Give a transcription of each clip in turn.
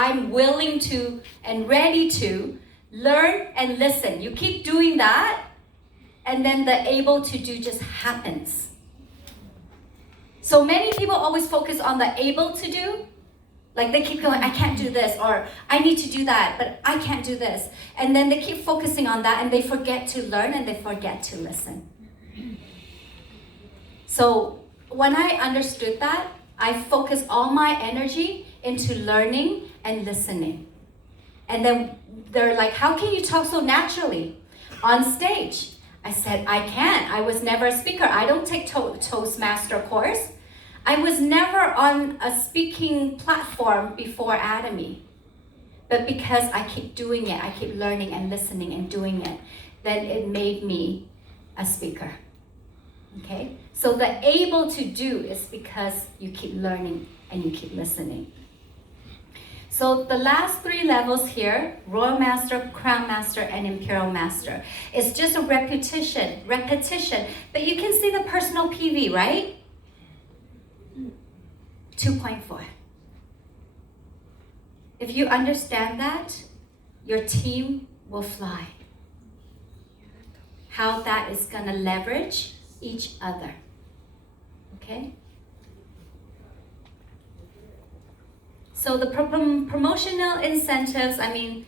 I'm willing to and ready to learn and listen. You keep doing that, and then the able to do just happens. So many people always focus on the able to do. Like they keep going, I can't do this, or I need to do that, but I can't do this. And then they keep focusing on that and they forget to learn and they forget to listen. So when I understood that, I focused all my energy into learning and listening. And then they're like, how can you talk so naturally on stage? I said, I can't. I was never a speaker. I don't take Toastmaster course. I was never on a speaking platform before Atomy. But because I keep doing it, I keep learning and listening and doing it, then it made me a speaker. Okay? So the able to do is because you keep learning and you keep listening. So the last 3 levels here, Royal Master, Crown Master, and Imperial Master, is just a repetition. But you can see the personal PV, right? 2.4. If you understand that, your team will fly. How that is going to leverage each other. Okay? So the promotional incentives, I mean,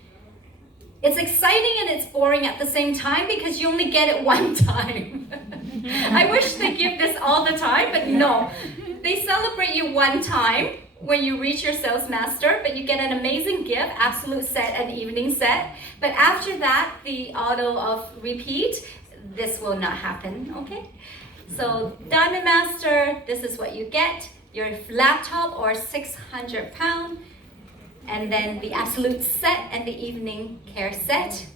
it's exciting and it's boring at the same time because you only get it one time. I wish they give this all the time, but no. They celebrate you one time when you reach your sales master, but you get an amazing gift, absolute set and evening set. But after that, the auto of repeat, this will not happen, okay? So Diamond Master, this is what you get. Your laptop or 600 pound, and then the absolute set and the evening care set.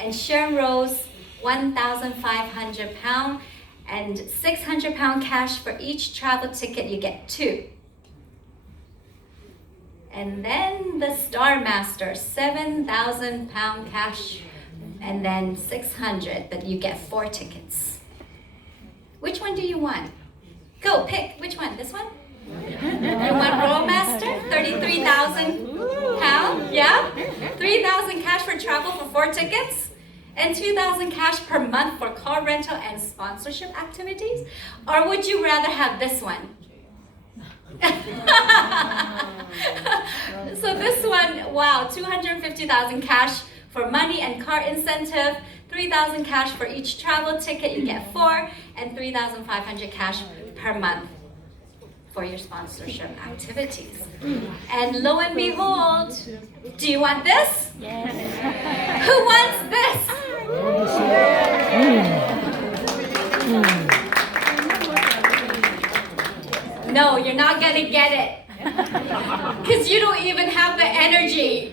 And Sharon Rose, 1,500 pound, and 600 pound cash for each travel ticket, you get 2. And then the Star Master, 7,000 pound cash, and then 600, but you get 4 tickets. Which one do you want? Go, pick, which one, this one? You want Royal Master, 33,000 pound, yeah? 3,000 cash for travel for 4 tickets, and 2,000 cash per month for car rental and sponsorship activities? Or would you rather have this one? So this one, wow, 250,000 cash for money and car incentive, 3,000 cash for each travel ticket, you get 4, and 3,500 cash per month for your sponsorship activities. And lo and behold, do you want this? Yes. Who wants this? No, you're not gonna get it. Because you don't even have the energy.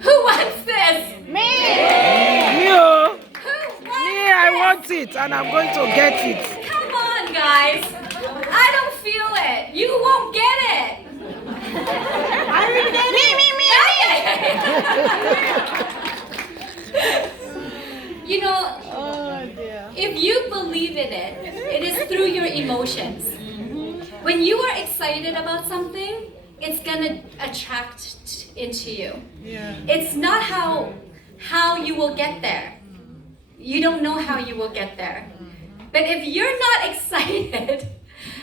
Who wants this? Me! You! Who wants Me, I want it and I'm going to get it. Come on, guys. I don't feel it. You won't get it. I will get it. You know, oh, dear. if you believe in it, it is through your emotions. When you are excited about something, it's gonna attract into you. Yeah. It's not how you will get there. You don't know how you will get there. But if you're not excited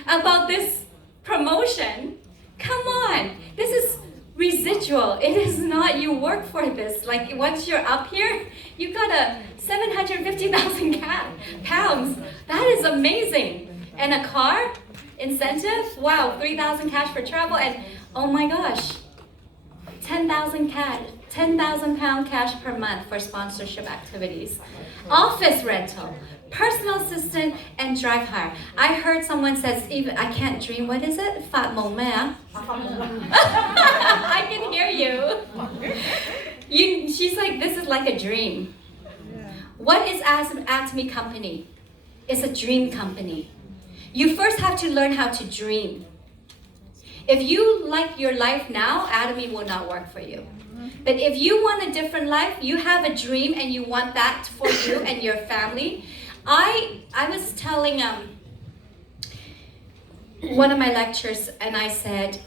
about this promotion, come on. This is residual. It is not you work for this. Like once you're up here, you got a 750,000 pounds. That is amazing. And a car incentive, wow, 3,000 cash for travel, and oh my gosh, 10,000 pound cash per month for sponsorship activities. Office rental, personal assistant, and drive hire. I heard someone says, even I can't dream. What is it? Fat moment. I can hear you. She's like, this is like a dream. Yeah. What is Atomy company? It's a dream company. You first have to learn how to dream. If you like your life now, Atomy will not work for you. But if you want a different life, you have a dream and you want that for you and your family. I was telling one of my lectures, and I said,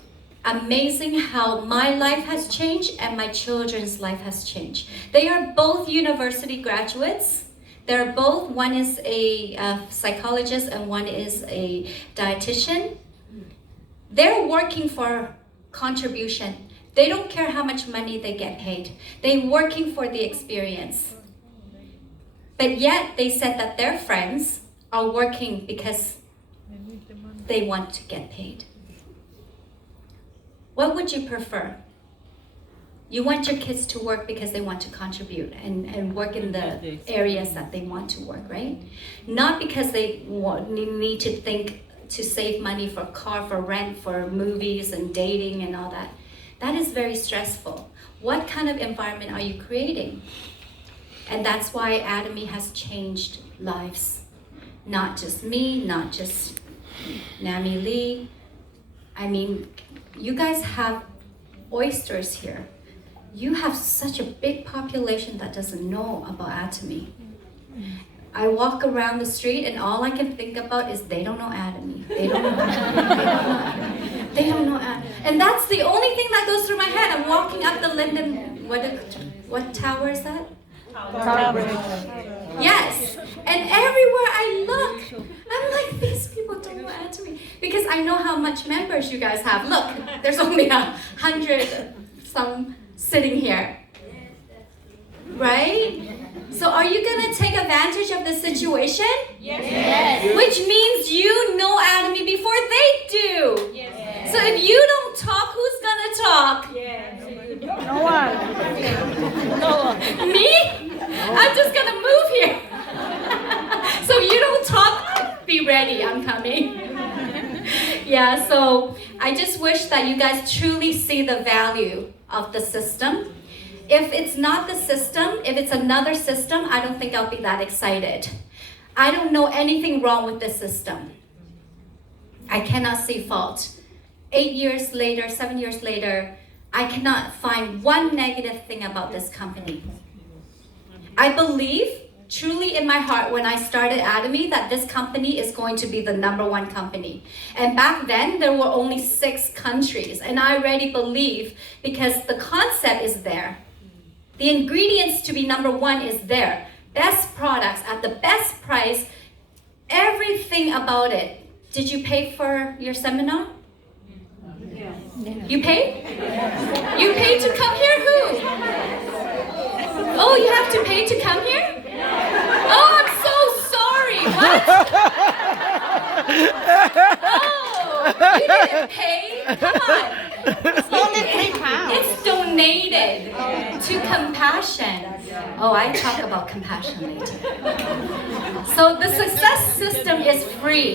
amazing how my life has changed and my children's life has changed. They are both university graduates. They're both, one is a psychologist and one is a dietitian. They're working for contribution. They don't care how much money they get paid. They're working for the experience. But yet they said that their friends are working because they want to get paid. What would you prefer? You want your kids to work because they want to contribute and work in the areas that they want to work, right? Not because they need to think to save money for car, for rent, for movies and dating and all that. That is very stressful. What kind of environment are you creating? And that's why Atomy has changed lives. Not just me, not just Nami Lee. I mean, you guys have oysters here. You have such a big population that doesn't know about Atomy. I walk around the street and all I can think about is they don't know Atomy. They don't know Atomy. They don't know Atomy. And that's the only thing that goes through my head. I'm walking up the Linden, what tower is that? Tower. Yes. And everywhere I look, I'm like, these people don't know Atomy. Because I know how much members you guys have. Look, there's only 100 some sitting here. Right? So are you going to take advantage of this situation? Yes. Which means you know Atomy before they do. Yes. So if you don't talk, who's going to talk? Yes. No one. No one. Me? I'm just going to move here. So you don't talk, be ready, I'm coming. Yeah, so I just wish that you guys truly see the value of the system. If it's not the system, if it's another system, I don't think I'll be that excited. I don't know anything wrong with the system. I cannot see fault. 8 years later, 7 years later, I cannot find one negative thing about this company. I believe truly in my heart when I started Atomy that this company is going to be the #1 company. And back then there were only 6 countries, and I already believe because the concept is there. The ingredients to be #1 is there. Best products at the best price, everything about it. Did you pay for your seminar? Yes. You paid? You paid to come here? Who? Oh, you have to pay to come here? Oh, I'm so sorry. What? Oh, you didn't pay? Come on. It's only £3. It's donated to compassion. Oh, I talk about compassion later. So the success system is free.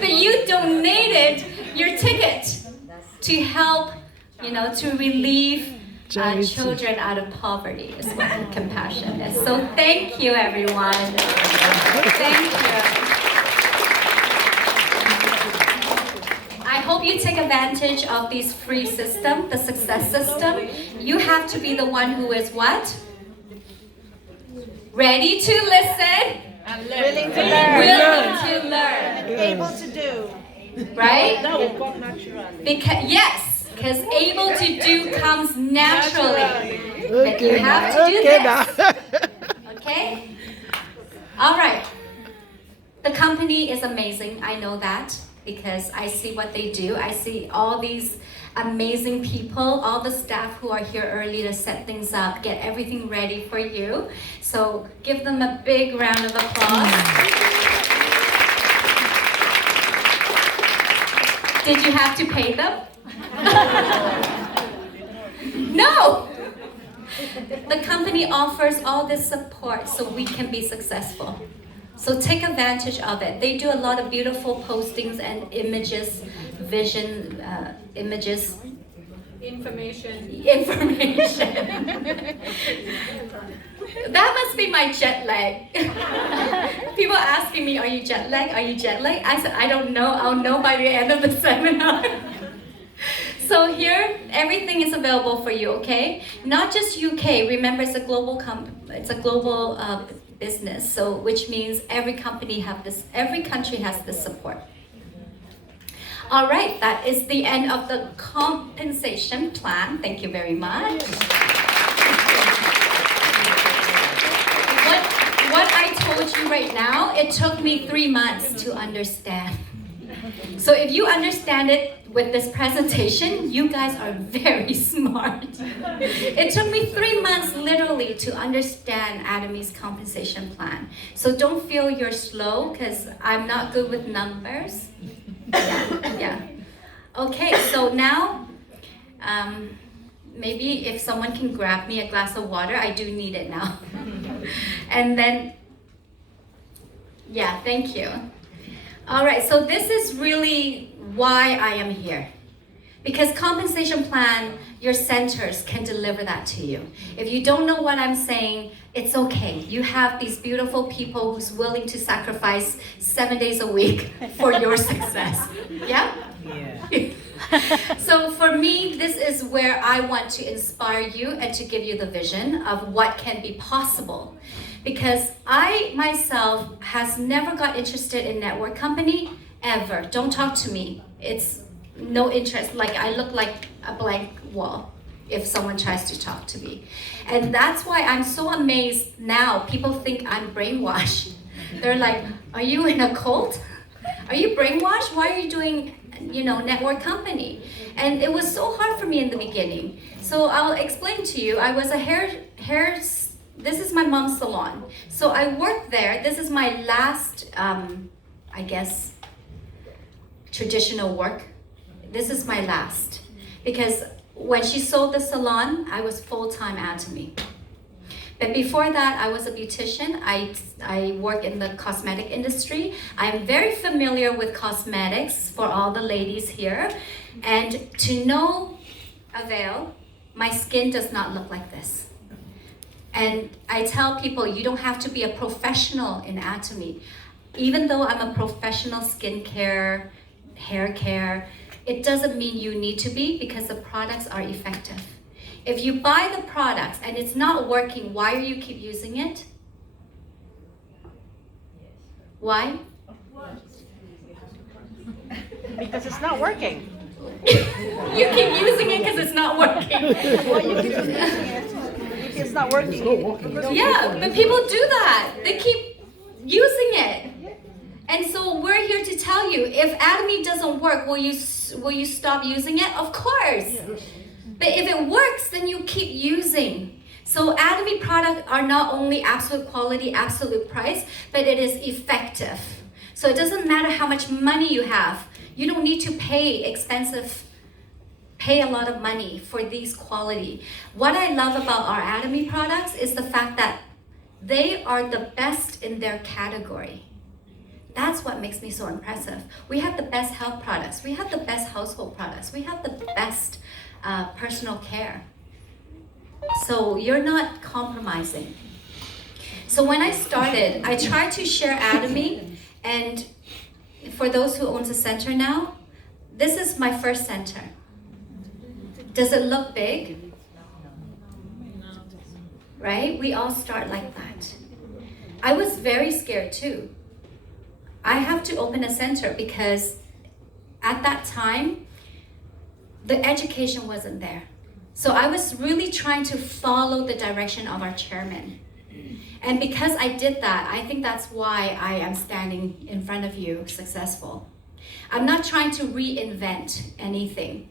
But you donated your ticket to help, to relieve children out of poverty is what compassion is. So thank you, everyone. Thank you. I hope you take advantage of this free system, the success system. You have to be the one who is what? Ready to listen. Willing to learn. Willing to learn. Able to do. Right? That will come naturally. Because able to do comes naturally. But you have to do Okay, this. Okay? All right. The company is amazing. I know that because I see what they do. I see all these amazing people, all the staff who are here early to set things up, get everything ready for you. So give them a big round of applause. Did you have to pay them? No! The company offers all this support so we can be successful. So take advantage of it. They do a lot of beautiful postings and images, images. Information. That must be my jet lag. People asking me, are you jet lagged? Are you jet lagged? I said, I don't know. I'll know by the end of the seminar. So here, everything is available for you, okay? Not just UK. Remember, it's a global business. So, which means every country has this support. All right, that is the end of the compensation plan. Thank you very much. What I told you right now, it took me 3 months to understand. So if you understand it with this presentation, you guys are very smart. It took me 3 months literally to understand Atomy's compensation plan. So don't feel you're slow because I'm not good with numbers. Yeah. Okay, so now maybe if someone can grab me a glass of water, I do need it now. And then, yeah, thank you. All right, so this is really why I am here. Because compensation plan, your centers can deliver that to you. If you don't know what I'm saying, it's okay. You have these beautiful people who's willing to sacrifice 7 days a week for your success. Yeah? Yeah. So for me, this is where I want to inspire you and to give you the vision of what can be possible. Because I myself has never got interested in network company ever. Don't talk to me. It's no interest. Like I look like a blank wall if someone tries to talk to me. And that's why I'm so amazed now. People think I'm brainwashed. They're like, are you in a cult? Are you brainwashed? Why are you doing, network company? And it was so hard for me in the beginning. So I'll explain to you. I was a this is my mom's salon. So I worked there. This is my last, traditional work. This is my last. Because when she sold the salon, I was full-time Atomy. But before that, I was a beautician. I work in the cosmetic industry. I'm very familiar with cosmetics for all the ladies here. And to no avail, my skin does not look like this. And I tell people, you don't have to be a professional in Atomy. Even though I'm a professional skincare, hair care, it doesn't mean you need to be because the products are effective. If you buy the products and it's not working, why do you keep using it? Why? Because it's not working. You keep using it because it's not working. Well, you keep using it. If it's not working. Yeah, but people do that. They keep using it. And so we're here to tell you, if Atomy doesn't work, will you stop using it? Of course. But if it works, then you keep using. So Atomy products are not only absolute quality, absolute price, but it is effective. So it doesn't matter how much money you have. You don't need to pay a lot of money for these quality. What I love about our Atomy products is the fact that they are the best in their category. That's what makes me so impressive. We have the best health products. We have the best household products. We have the best personal care. So you're not compromising. So when I started, I tried to share Atomy, and for those who owns a center now, this is my first center. Does it look big? Right? We all start like that. I was very scared too. I have to open a center because at that time, the education wasn't there. So I was really trying to follow the direction of our chairman. And because I did that, I think that's why I am standing in front of you successful. I'm not trying to reinvent anything.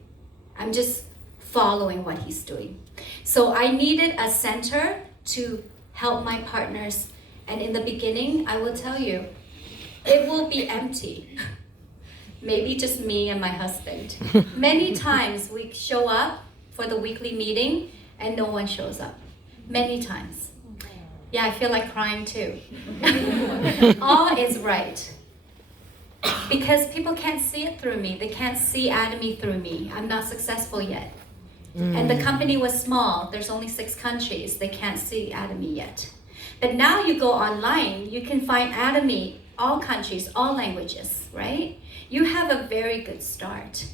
I'm just following what he's doing. So I needed a center to help my partners. And in the beginning, I will tell you, it will be empty. Maybe just me and my husband. Many times we show up for the weekly meeting and no one shows up. Many times. Yeah, I feel like crying too. All is right. Because people can't see it through me. They can't see Atomy through me. I'm not successful yet. And the company was small. There's only 6 countries. They can't see Atomy yet. But now you go online, you can find Atomy, all countries, all languages, right? You have a very good start.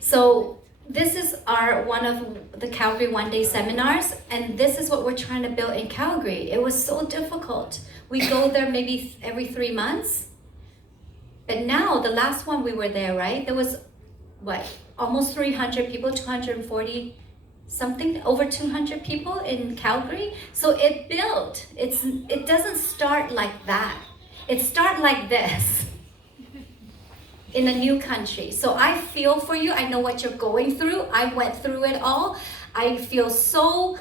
So this is one of the Calgary one-day seminars, and this is what we're trying to build in Calgary. It was so difficult. We go there maybe every 3 months. But now, the last one we were there, right? There was, what, almost 300 people, 240 something, over 200 people in Calgary. So it built. It doesn't start like that. It starts like this in a new country. So I feel for you. I know what you're going through. I went through it all. I feel so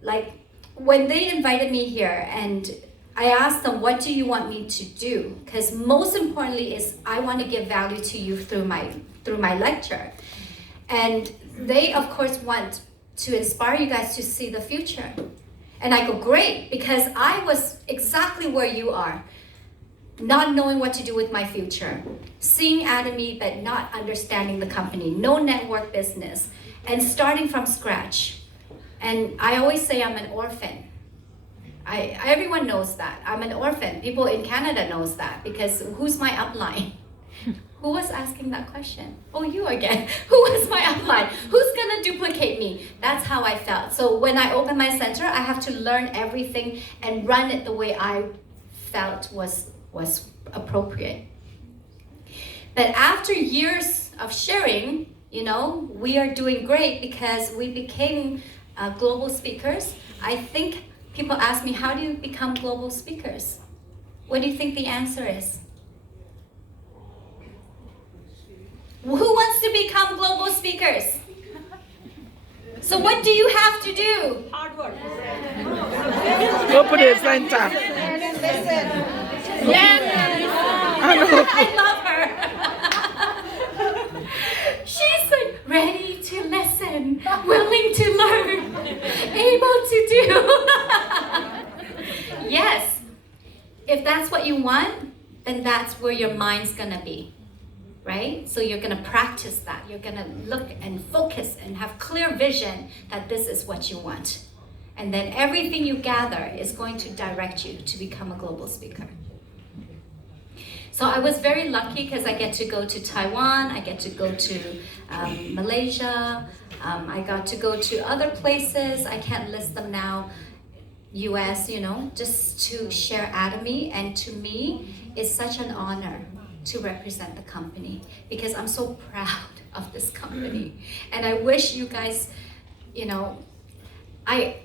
like when they invited me here and I asked them, what do you want me to do? Because most importantly is I want to give value to you through my lecture. And they, of course, want to inspire you guys to see the future. And I go, great, because I was exactly where you are, not knowing what to do with my future, seeing Atomy but not understanding the company, no network business, and starting from scratch. And I always say I'm an orphan. Everyone knows that. I'm an orphan. People in Canada knows that because who's my upline? Who was asking that question? Oh, you again. Who was my upline? Who's gonna duplicate me? That's how I felt. So when I open my center, I have to learn everything and run it the way I felt was appropriate. But after years of sharing, we are doing great because we became global speakers. I think people ask me, how do you become global speakers? What do you think the answer is? Who wants to become global speakers? So what do you have to do? Hard work. Go put it center. I love her. She's like ready to listen, willing to learn, able to do. Yes, if that's what you want, then that's where your mind's gonna be, right? So you're gonna practice that. You're gonna look and focus and have clear vision that this is what you want. And then everything you gather is going to direct you to become a global speaker. So I was very lucky because I get to go to Taiwan, I get to go to Malaysia, I got to go to other places, I can't list them now, US, just to share Atomy. And to me, it's such an honor to represent the company because I'm so proud of this company. And I wish you guys, I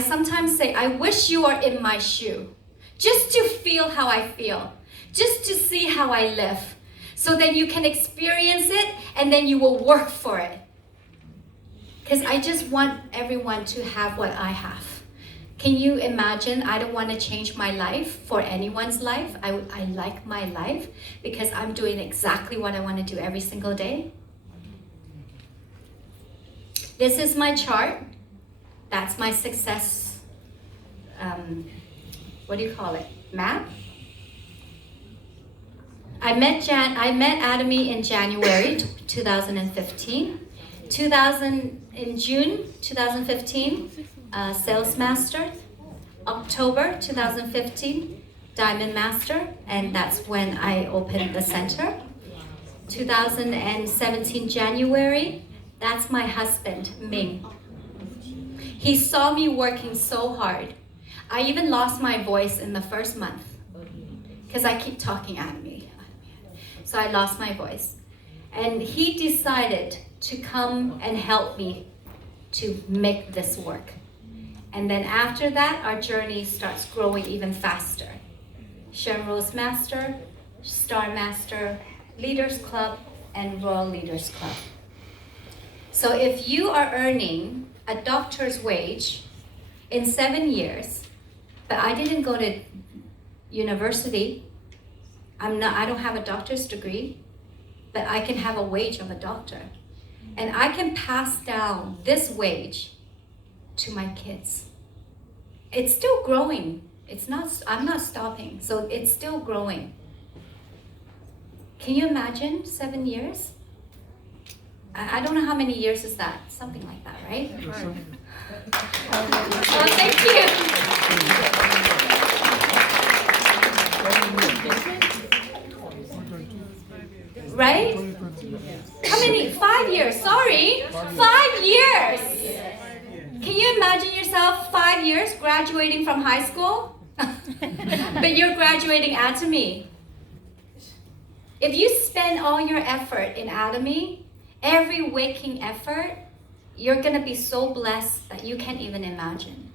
sometimes say, I wish you are in my shoe, just to feel how I feel, just to see how I live, so that you can experience it and then you will work for it. Because I just want everyone to have what I have. Can you imagine? I don't want to change my life for anyone's life. I like my life because I'm doing exactly what I want to do every single day. This is my chart. That's my success, what do you call it? Map? I met Atomy in January 2015. In June 2015, Sales Master. October 2015, Diamond Master, and that's when I opened the center. 2017 January, that's my husband, Ming. He saw me working so hard. I even lost my voice in the first month because I keep talking Atomy. So I lost my voice. And he decided to come and help me to make this work. And then after that, our journey starts growing even faster. Sharon Rose Master, Star Master, Leaders Club, and Royal Leaders Club. So if you are earning a doctor's wage in 7 years, but I didn't go to university, I don't have a doctor's degree, but I can have a wage of a doctor. And I can pass down this wage to my kids. It's still growing. I'm not stopping, so it's still growing. Can you imagine 7 years? I don't know how many years is that. Something like that, right? Oh, thank you. Right? How many? 5 years. Sorry. 5 years. Can you imagine yourself 5 years graduating from high school? But you're graduating Atomy. If you spend all your effort in Atomy, every waking effort, you're gonna be so blessed that you can't even imagine.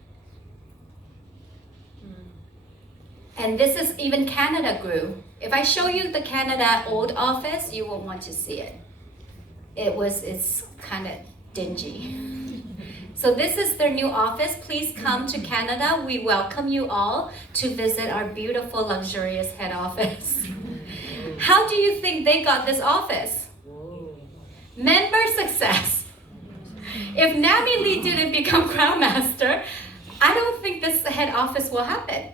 And this is even Canada grew. If I show you the Canada old office, you won't want to see it. It's kind of dingy. So this is their new office. Please come to Canada. We welcome you all to visit our beautiful, luxurious head office. How do you think they got this office? Member success. If Nami Lee didn't become Crown Master, I don't think this head office will happen.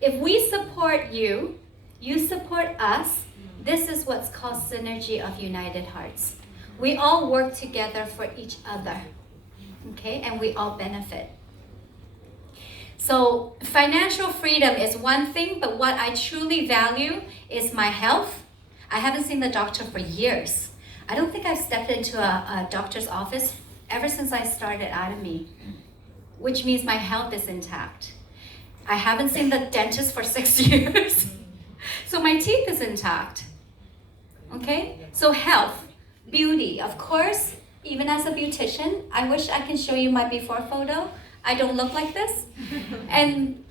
If we support you, you support us, this is what's called synergy of united hearts. We all work together for each other, okay? And we all benefit. So financial freedom is one thing, but what I truly value is my health. I haven't seen the doctor for years. I don't think I've stepped into a doctor's office ever since I started Atomy, which means my health is intact. I haven't seen the dentist for 6 years. So my teeth is intact. Okay? So health, beauty, of course, even as a beautician, I wish I can show you my before photo. I don't look like this. And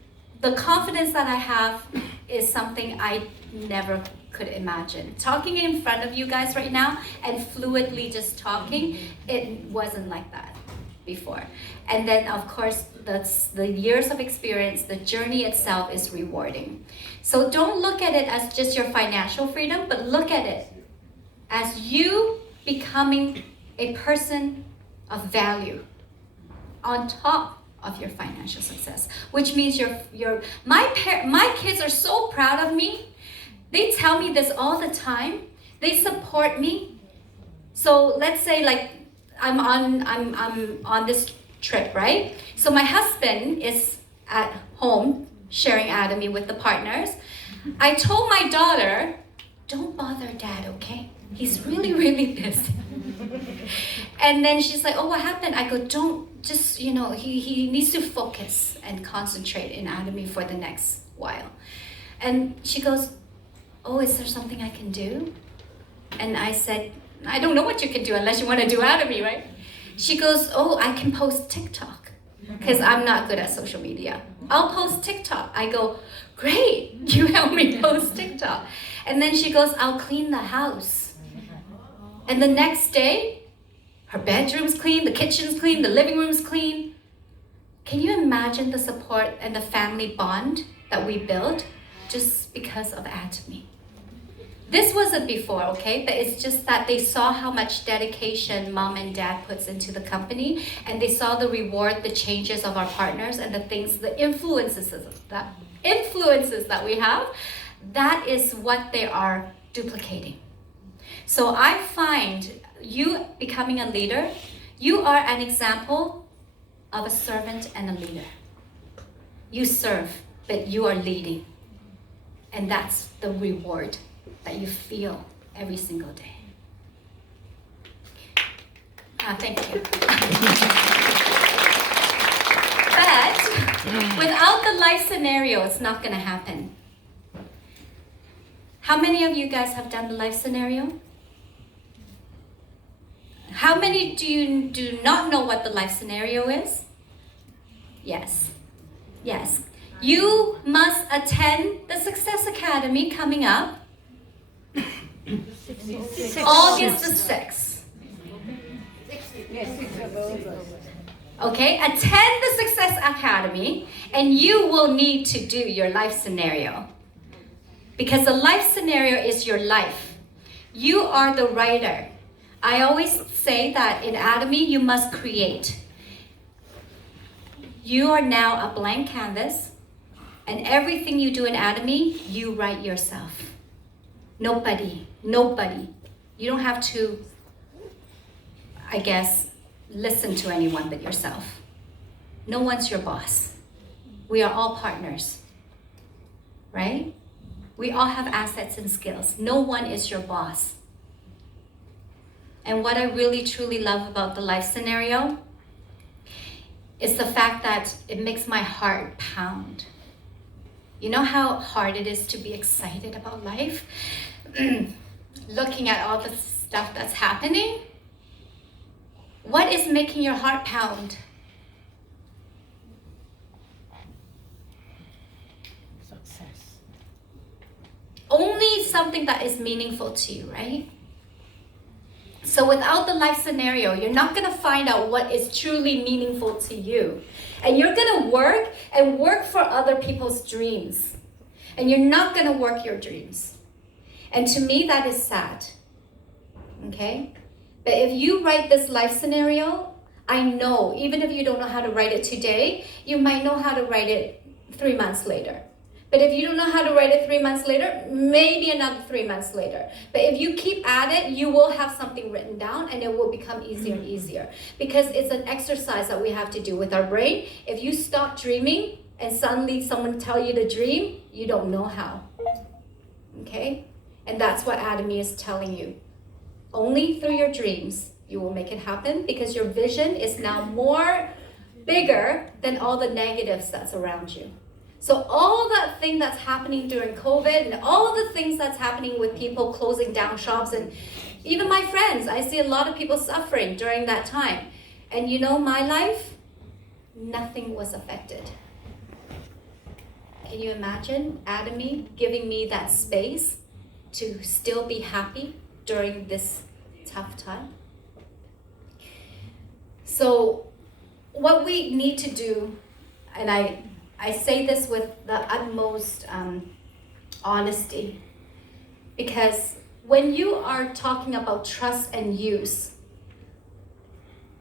the confidence that I have is something I never could imagine. Talking in front of you guys right now and fluidly just talking, it wasn't like that before. And then of course, the years of experience, the journey itself is rewarding. So don't look at it as just your financial freedom, but look at it as you becoming a person of value on top of your financial success, which means my kids are so proud of me. They tell me this all the time. They support me. So let's say like I'm on this trip, right? So my husband is at home sharing Atomy with the partners. I told my daughter, don't bother dad, okay? He's really, really busy. And then she's like, oh, what happened? I go, don't, just, he needs to focus and concentrate in Atomy for the next while. And she goes, oh, is there something I can do? And I said, I don't know what you can do unless you want to do Atomy, right? She goes, oh, I can post TikTok because I'm not good at social media. I'll post TikTok. I go, great, you help me post TikTok. And then she goes, I'll clean the house. And the next day, her bedroom's clean, the kitchen's clean, the living room's clean. Can you imagine the support and the family bond that we built just because of Atomy? This wasn't before, okay? But it's just that they saw how much dedication mom and dad puts into the company, and they saw the reward, the changes of our partners, and the things, the influences that we have. That is what they are duplicating. So I find you becoming a leader, you are an example of a servant and a leader. You serve, but you are leading. And that's the reward that you feel every single day. Thank you. But without the life scenario, it's not going to happen. How many of you guys have done the life scenario? How many do not know what the life scenario is? Yes. Yes. You must attend the Success Academy coming up. August the 6th. Okay, attend the Success Academy and you will need to do your life scenario. Because the life scenario is your life. You are the writer. I always say that in Atomy, you must create. You are now a blank canvas, and everything you do in Atomy, you write yourself. Nobody. You don't have to, I guess, listen to anyone but yourself. No one's your boss. We are all partners, right? We all have assets and skills. No one is your boss. And what I really truly love about the life scenario is the fact that it makes my heart pound. You know how hard it is to be excited about life? looking at all the stuff that's happening, what is making your heart pound? Success. Only something that is meaningful to you, right? So without the life scenario, you're not gonna find out what is truly meaningful to you. And you're gonna work for other people's dreams. And you're not gonna work your dreams. And to me, that is sad, okay? But if you write this life scenario, I know, even if you don't know how to write it today, you might know how to write it 3 months later. But if you don't know how to write it 3 months later, maybe another 3 months later. But if you keep at it, you will have something written down and it will become easier and easier. Because it's an exercise that we have to do with our brain. If you stop dreaming and suddenly someone tell you to dream, you don't know how. Okay? And that's what Atomy is telling you. Only through your dreams you will make it happen, because your vision is now more bigger than all the negatives that's around you. So all that thing that's happening during COVID and all the things that's happening with people closing down shops, and even my friends, I see a lot of people suffering during that time. And you know, my life, nothing was affected. Can you imagine Atomy giving me that space to still be happy during this tough time? So what we need to do, and I say this with the utmost honesty, because when you are talking about trust and use,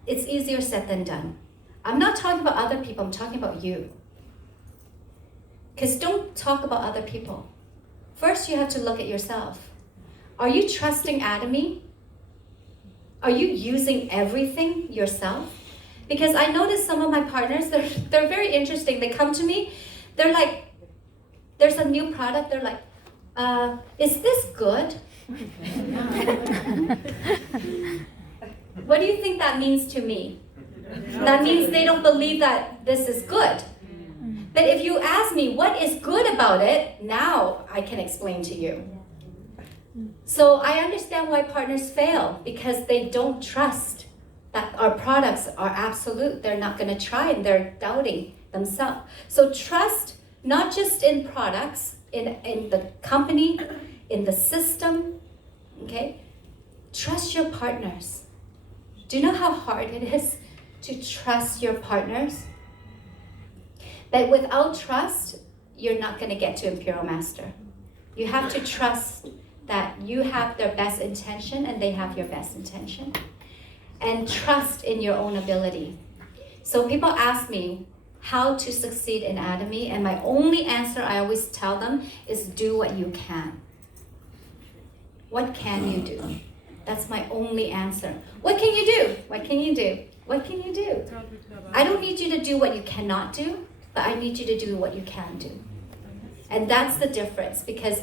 it's easier said than done. I'm not talking about other people, I'm talking about you. Because don't talk about other people. First, you have to look at yourself. Are you trusting Atomy? Are you using everything yourself? Because I notice some of my partners, they're very interesting. They come to me, they're like, there's a new product, they're like, is this good? What do you think that means to me? That means they don't believe that this is good. But if you ask me what is good about it, now I can explain to you. So I understand why partners fail, because they don't trust that our products are absolute. They're not going to try, and they're doubting themselves. So trust, not just in products, in the company, in the system, okay? Trust your partners. Do you know how hard it is to trust your partners? But without trust, you're not going to get to Imperial Master. You have to trust that you have their best intention and they have your best intention. And trust in your own ability. So people ask me how to succeed in Atomy, and my only answer I always tell them is do what you can. What can you do? That's my only answer. What can you do? What can you do? What can you do? I don't need you to do what you cannot do, but I need you to do what you can do. And that's the difference, because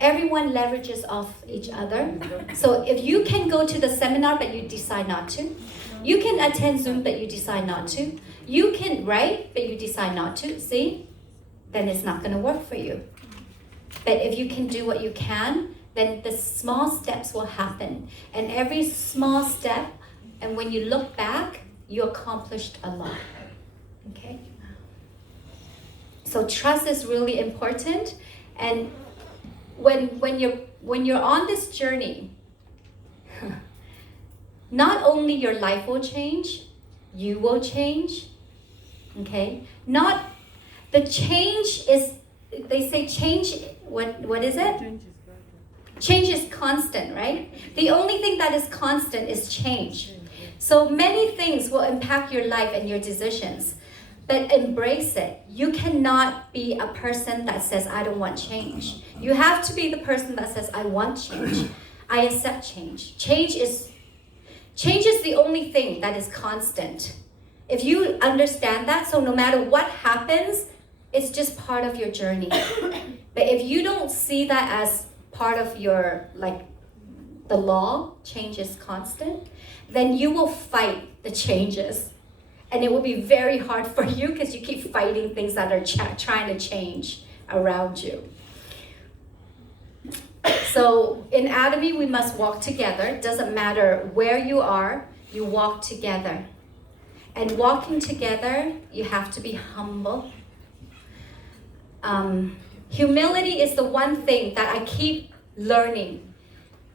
everyone leverages off each other. So if you can go to the seminar but you decide not to, you can attend Zoom but you decide not to, you can write but you decide not to, see? Then it's not going to work for you. But if you can do what you can, then the small steps will happen. And every small step, and when you look back, you accomplished a lot. Okay? So trust is really important. And when you're on this journey, not only your life will change, you will change. Okay? Not the change is, they say change, what is it? Change is constant, right? The only thing that is constant is change. So many things will impact your life and your decisions. But embrace it. You cannot be a person that says, I don't want change. You have to be the person that says, I want change. I accept change. Change is the only thing that is constant. If you understand that, so no matter what happens, it's just part of your journey. But if you don't see that as part of your, like, the law, change is constant, then you will fight the changes. And it will be very hard for you because you keep fighting things that are trying to change around you. So in Atomy, we must walk together. Doesn't matter where you are, you walk together. And walking together, you have to be humble. Humility is the one thing that I keep learning.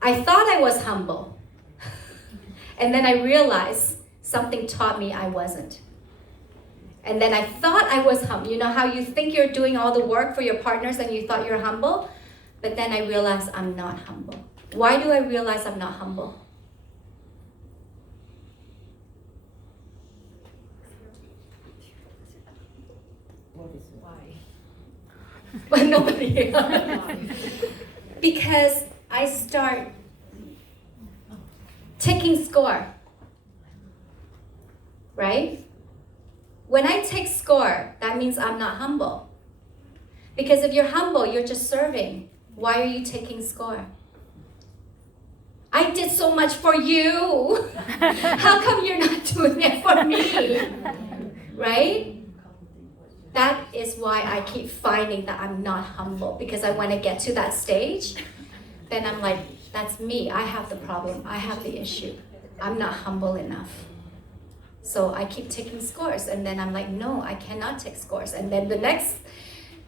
I thought I was humble. And then I realized something taught me I wasn't. And then I thought I was humble. You know how you think you're doing all the work for your partners and you thought you're humble? But then I realized I'm not humble. Why do I realize I'm not humble? What is why? But nobody. Because I start taking score. Right? When I take score, that means I'm not humble. Because if you're humble, you're just serving. Why are you taking score? I did so much for you. How come you're not doing it for me? Right? That is why I keep finding that I'm not humble. Because I want to get to that stage, then I'm like, that's me. I have the problem. I have the issue. I'm not humble enough. So I keep taking scores. And then I'm like, no, I cannot take scores. And then the next...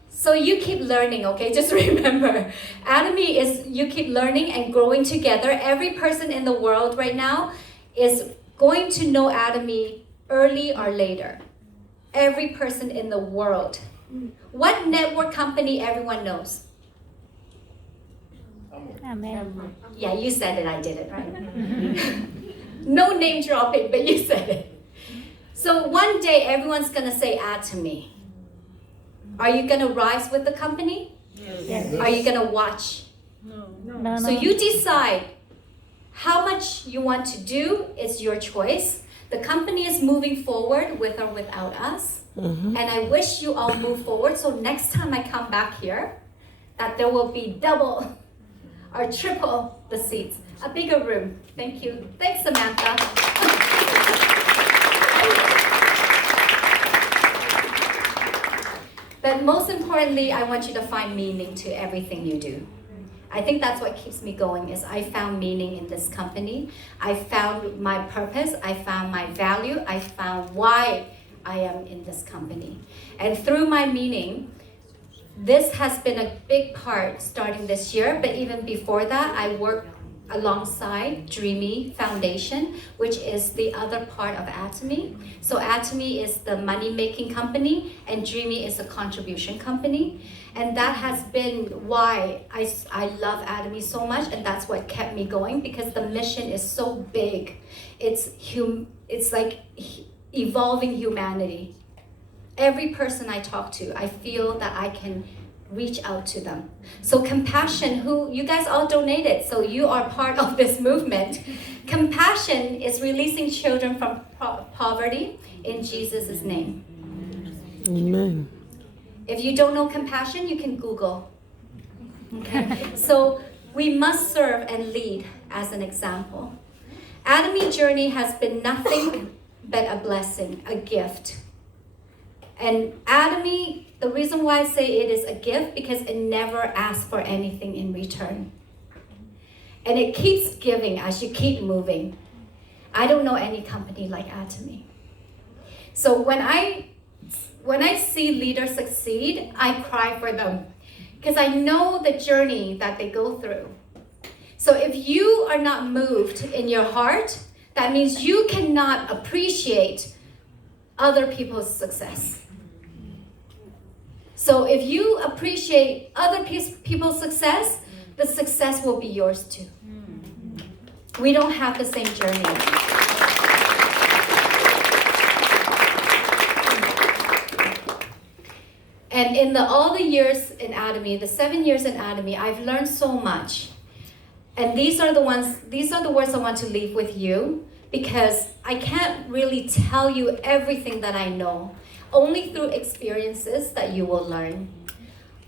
So you keep learning, okay? Just remember, Atomy is you keep learning and growing together. Every person in the world right now is going to know Atomy early or later. Every person in the world. What network company everyone knows? Amen. Yeah, you said it, I did it, right? No name dropping, but you said it. So one day everyone's gonna say Atomy. Are you going to rise with the company? Yes. Are you going to watch? No. So you decide how much you want to do. It's your choice. The company is moving forward with or without us. And I wish you all move forward. So next time I come back here, that there will be double or triple the seats. A bigger room. Thank you. Thanks, Samantha. But most importantly, I want you to find meaning to everything you do. I think that's what keeps me going is I found meaning in this company. I found my purpose. I found my value. I found why I am in this company. And through my meaning, this has been a big part starting this year. But even before that, I worked alongside Dreamy Foundation, which is the other part of Atomy. So Atomy is the money-making company, and Dreamy is a contribution company. And that has been why I love Atomy so much, and that's what kept me going, because the mission is so big. It's like evolving humanity. Every person I talk to, I feel that I can reach out to them. So Compassion, who you guys all donated, so you are part of this movement. Compassion is releasing children from poverty in Jesus' name. Amen. If you don't know Compassion, you can Google. Okay? So we must serve and lead as an example. Atomy journey has been nothing but a blessing, a gift. And Atomy, the reason why I say it is a gift, because it never asks for anything in return. And it keeps giving as you keep moving. I don't know any company like Atomy. So when I see leaders succeed, I cry for them, because I know the journey that they go through. So if you are not moved in your heart, that means you cannot appreciate other people's success. So if you appreciate other people's success, the success will be yours too. We don't have the same journey. And in all the years in Atomy, the 7 years in Atomy, I've learned so much. And these are the words I want to leave with you, because I can't really tell you everything that I know. Only through experiences that you will learn.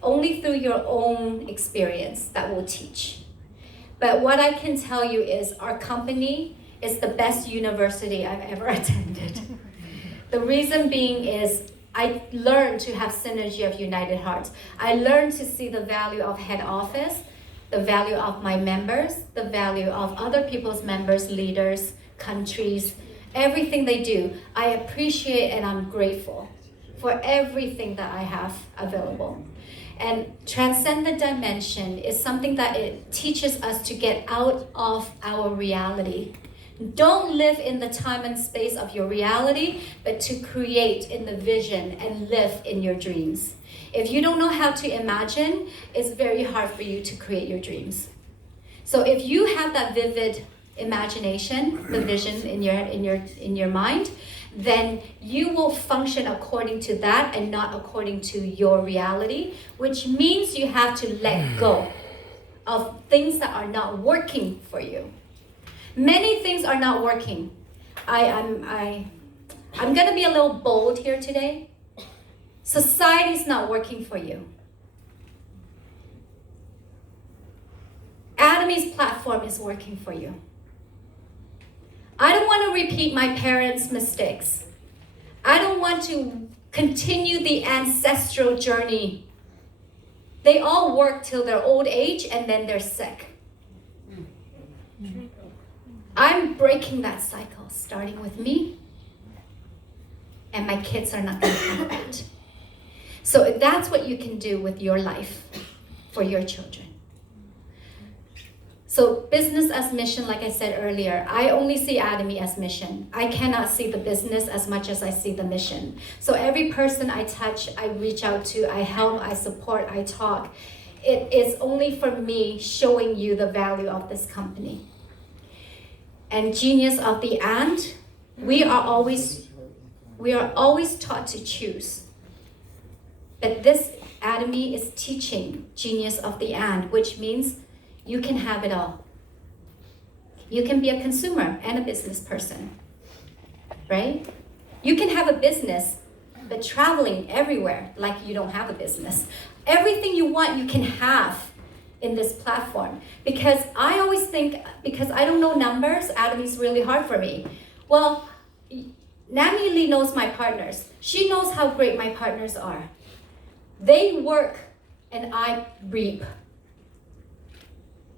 Only through your own experience that will teach. But what I can tell you is our company is the best university I've ever attended. The reason being is I learned to have synergy of united hearts. I learned to see the value of head office the value of my members, the value of other people's members, leaders, countries, everything they do. I appreciate and I'm grateful for everything that I have available. And transcendent dimension is something that it teaches us to get out of our reality. Don't live in the time and space of your reality, but to create in the vision and live in your dreams. If you don't know how to imagine, it's very hard for you to create your dreams. So if you have that vivid imagination, the vision in your mind, then you will function according to that and not according to your reality, which means you have to let go of things that are not working for you. Many things are not working. I'm gonna be a little bold here today. Society's not working for you. Atomy's platform is working for you. I don't want to repeat my parents' mistakes. I don't want to continue the ancestral journey. They all work till their old age and then they're sick. I'm breaking that cycle, starting with me, and my kids are not going to have that. So that's what you can do with your life for your children. So business as mission, like I said earlier, I only see Atomy as mission. I cannot see the business as much as I see the mission. So every person I touch, I reach out to, I help, I support, I talk. It is only for me showing you the value of this company. And genius of the and, we are always taught to choose. But this Atomy is teaching genius of the and, which means you can have it all. You can be a consumer and a business person, right? You can have a business, but traveling everywhere like you don't have a business. Everything you want, you can have in this platform. Because I always think, because I don't know numbers, Atomy's really hard for me. Well, Nami Lee knows my partners. She knows how great my partners are. They work and I reap.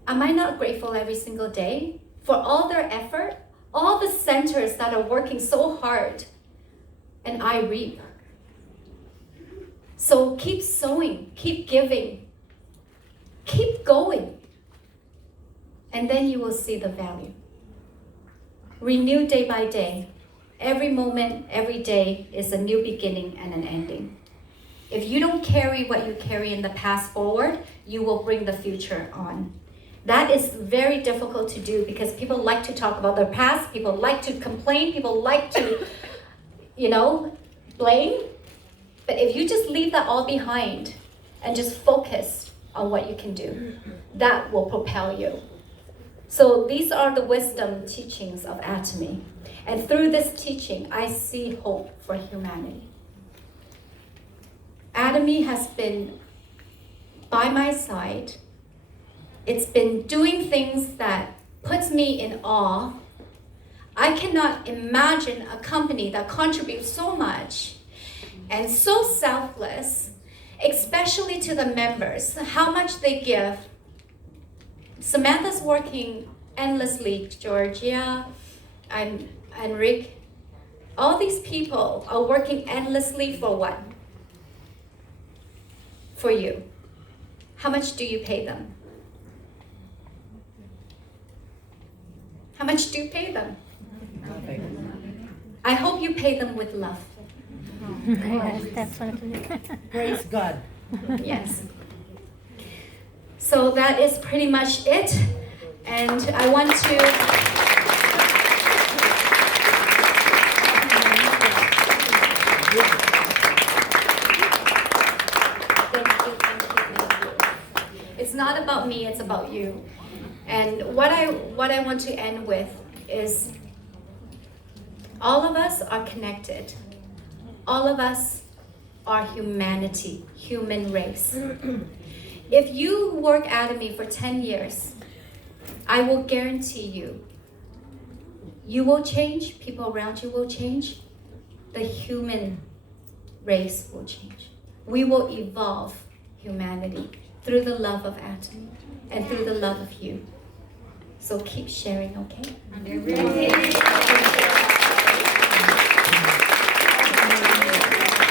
Am I not grateful every single day for all their effort? All the centers that are working so hard and I reap. So keep sowing, keep giving, keep going. And then you will see the value. Renew day by day. Every moment, every day is a new beginning and an ending. If you don't carry what you carry in the past forward, you will bring the future on. That is very difficult to do because people like to talk about their past, people like to complain, people like to, blame. But if you just leave that all behind and just focus on what you can do, that will propel you. So these are the wisdom teachings of Atomy. And through this teaching, I see hope for humanity. Atomy has been by my side. It's been doing things that puts me in awe. I cannot imagine a company that contributes so much and so selfless, especially to the members, how much they give. Samantha's working endlessly, Georgia, and Rick. All these people are working endlessly for what? For you. How much do you pay them? How much do you pay them? I hope you pay them with love. Yes, definitely. Praise God. Yes. So that is pretty much it. And I want to... It's not about me, it's about you. And what I want to end with is all of us are connected. All of us are humanity, human race. If you work Atomy for 10 years, I will guarantee you will change, people around you will change, the human race will change. We will evolve humanity through the love of Atomy and through the love of you. So keep sharing, okay?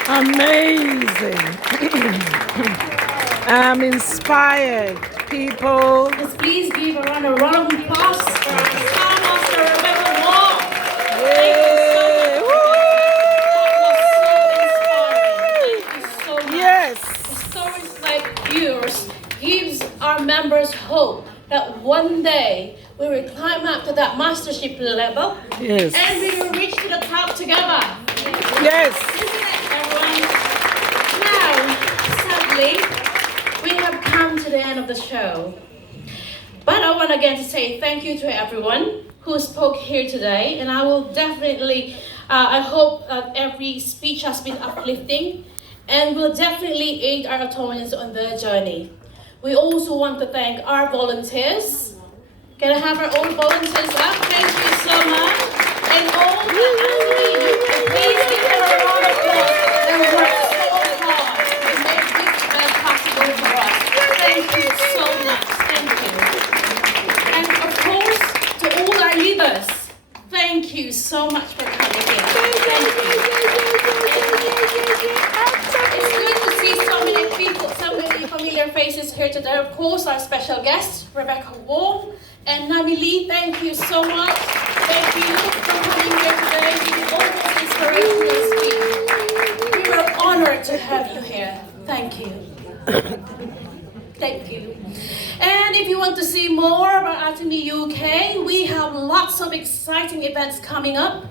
Amazing. I'm inspired, people. Let's please give a round of applause for our star Master Rebecca Wong. Yay. Woo. That was so inspiring. Thank you so much. Yes. Stories like yours gives our members hope that one day we will climb up to that mastership level Yes. and we will reach to the top together. Yes. Isn't it, everyone? Now, sadly, we have come to the end of the show. But I want again to say thank you to everyone who spoke here today, and I will definitely, I hope every speech has been uplifting and will definitely aid our Atomians on their journey. We also want to thank our volunteers. Can I have our own volunteers up? Thank you so much. And all the Atomy, please give them a round of applause. They worked so hard to make this event possible for us. Thank you so much. Thank you. And of course, to all our leaders, thank you so much for coming here. Thank you. It's good to see so many people, so many familiar faces here today. Of course, our special guest, Rebecca Wong, and Nami Lee, thank you so much. Thank you for coming here today to the almost inspirational speech. We were honored to have you here. Thank you. Thank you. And if you want to see more about Atomy UK, we have lots of exciting events coming up.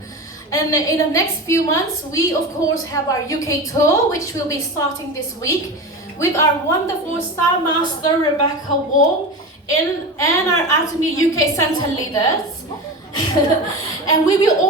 And in the next few months, we of course have our UK tour, which will be starting this week with our wonderful Star Master Rebecca Wong and our Atomy UK Center leaders. And we will